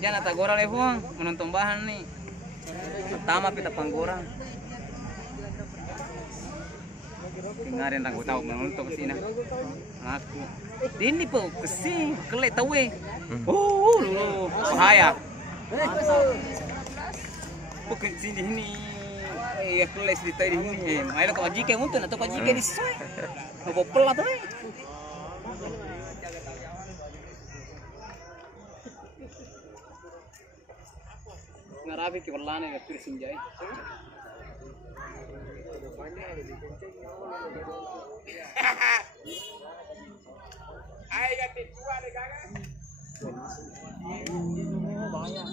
Jangan tak gorang lewong menonton bahan nih. Pertama kita panggorang. Dengarin aku tahu menonton ke sini. Aku. Ini po kesi kelek tahu lu bahaya. Bukan sini ini. Ya kelek di tadi ini. Ayo kau jike untuk atau kau jike di sini. Kau pelat tuh. Ngarabi ke berlana ya tur sinjai. Ay ganti dua deh kakak. Banyak.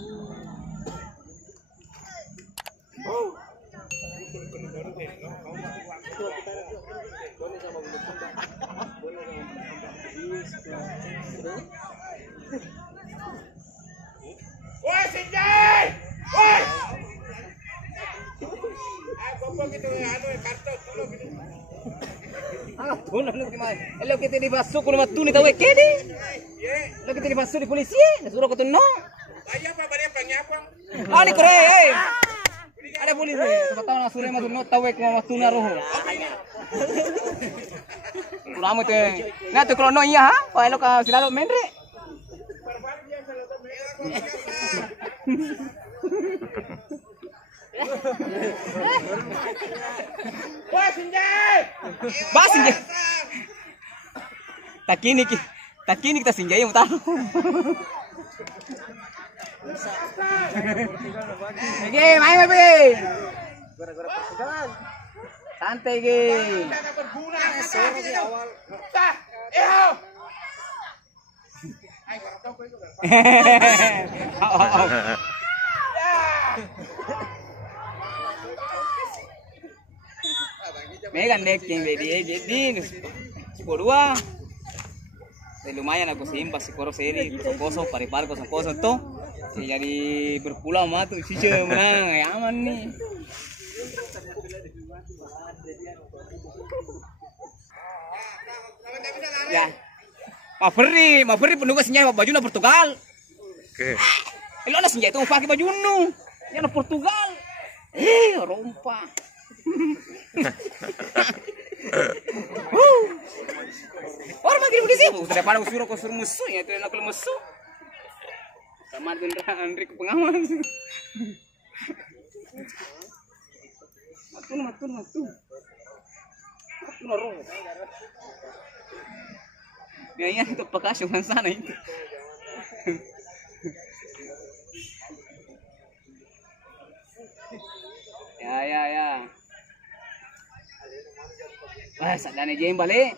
Woi sinjai. Woi. Aku gitu anu kartu dulu gitu. Tuh lu gimana? Lo kita dibasuh ke rumah tuh nih tahu kede. Lo kita dibasuh di polisi, suruh ke tuno. Ayo apa balik pengyapang. Ah ni kore, ada polisi. Siapa tahu suruh masuk not tahu ke rumah tuh naruh. Kurang itu. Nah tuh kalau no iya, wah lo ka selalu mendre. Wah sinjai. Bas sinjai. Tak kini kita sinjai yang tahu. Oke, main baby. Gara-gara pertugalan. Santai ge. Berguna sore di awal. Tah, eho. Ai kartu ko itu. Megan deking jadi dua. Lumayan aku simpas si koro seri kosong paripar kosong tuh jadi berpulau mah tuh sih menang ya aman nih. Ya, Maferi penunggu senjata baju na Portugal. Oke. Lo na senjata itu pakai baju nu, yang na Portugal. Rompa. Orang makin begitu sih, daripada usuruh musuh ya, itu enak musuh. Sama dengan Andri ke pengaman. Matu. Roh. Ya itu bekas yang sana itu. Ya. Sandane game balik.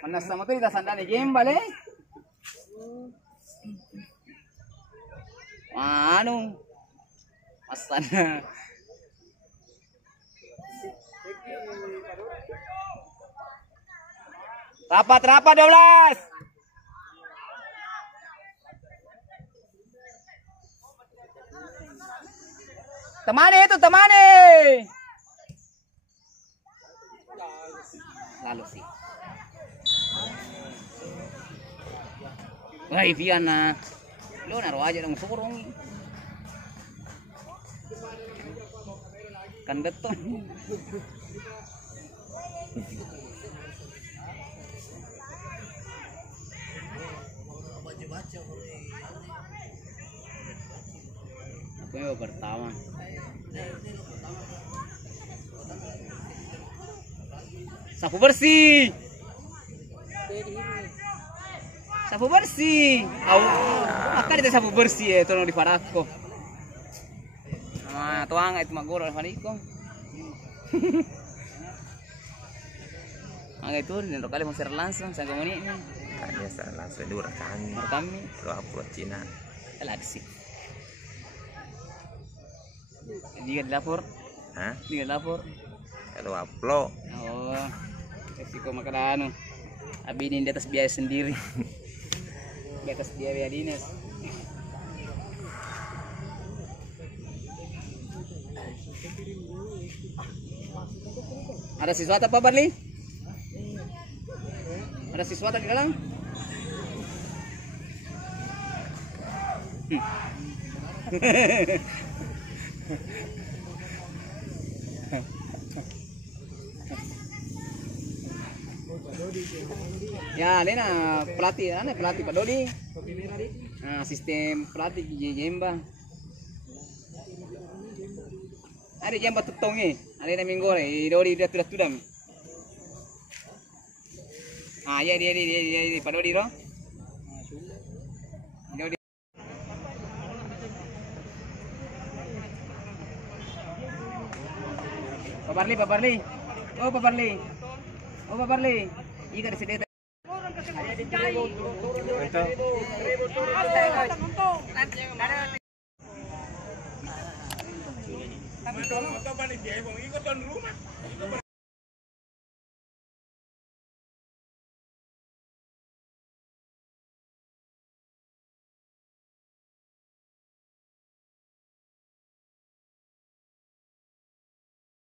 Mana sama tuh kita sandane game balik. Anu. Asana. Rapat 12. Temani. Lalu sih. Wah, Viana. Lo naruh aja dong sorong. Kan beton. Aku yang pertama. Sapu bersih. Akan itu sapu bersih ya, tolong di Farako. Nah, tuang itu magoro Fariko. Agak itu dan kali mau share langsung sang komuni ini. Kayaknya share langsung dulu kami. Lo upload Cina. Galaxy. Dia di dapur. Hah? Dia di dapur. Lo upload. Oh. Resiko makan anu. Abi ini di atas biaya sendiri. Di atas biaya dinas. Ada sesuatu apa Barli? Ada sesuatu di dalam? Ya, ini pelatih Pak Dodi. Nah, sistem pelatih Jemba. Ada Jemba tutongnya, ada yang minggore, Dodi dia tudah. Ah, ya dia Pak Dodi roh. Dodi. Pak Barli. Oh, Pak Barli. Ika di sini. Itu.